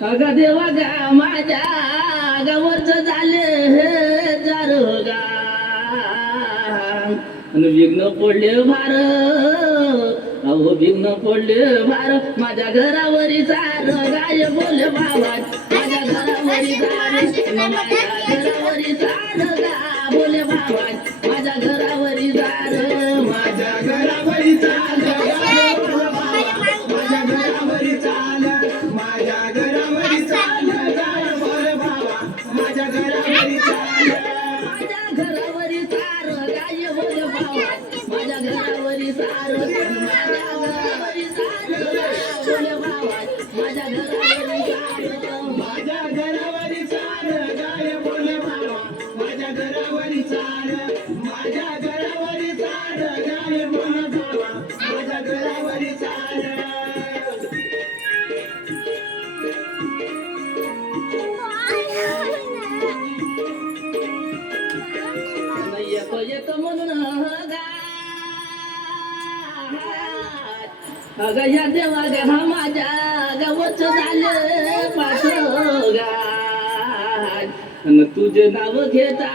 अगा देवा गा माझ्या गावरच झाले जारोगा आणि विघ्न पडले भार अहो विघ्न पडले भार माझ्या घरावरी सार गाय बोले बाबा माझ्या घरावरी सार माझ्या घरावरी सार गा बोले बाबा माझ्या घरावरी सार माझ्या घरावरी सार माझ्या घरावरी चाल माझ्या घरावरी चाल गाय बोले बाबा माझ्या घरावरी चाल माझ्या घरावरी सार गाय बोले बाबा माझ्या घरावरी सार माझ्या घरावरी सार बोले बाबा माझ्या घरावरी सार माझ्या घरावरी सार गाय बोले बाबा माझ्या घरावरी सार माझ्या घरावरी सार गाय बोले बाबा माझ्या घरावरी सार येतो येतो म्हणून अगं या देवा ग हा माझ्या गावच झालं पाठोगात तुझे नाव घेता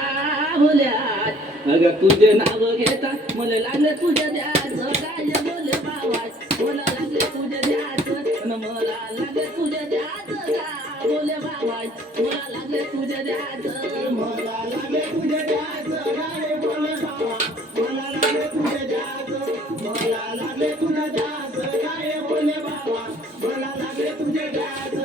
बोल्यात अगं तुझे नाव घेता मला लागले तुझ्या द्याच गाय बोले बाबा मला लागले तुझे द्याच मला लागले तुझे द्याच गा बोले बाबा मला लागले तुझे द्याच मला लागले तुझे द्याच गाय बोले बाबा मला लागले तुझे द्याच मला लागले तुझे द्याच गाय बोले बाबा मला लागले तुझे द्याच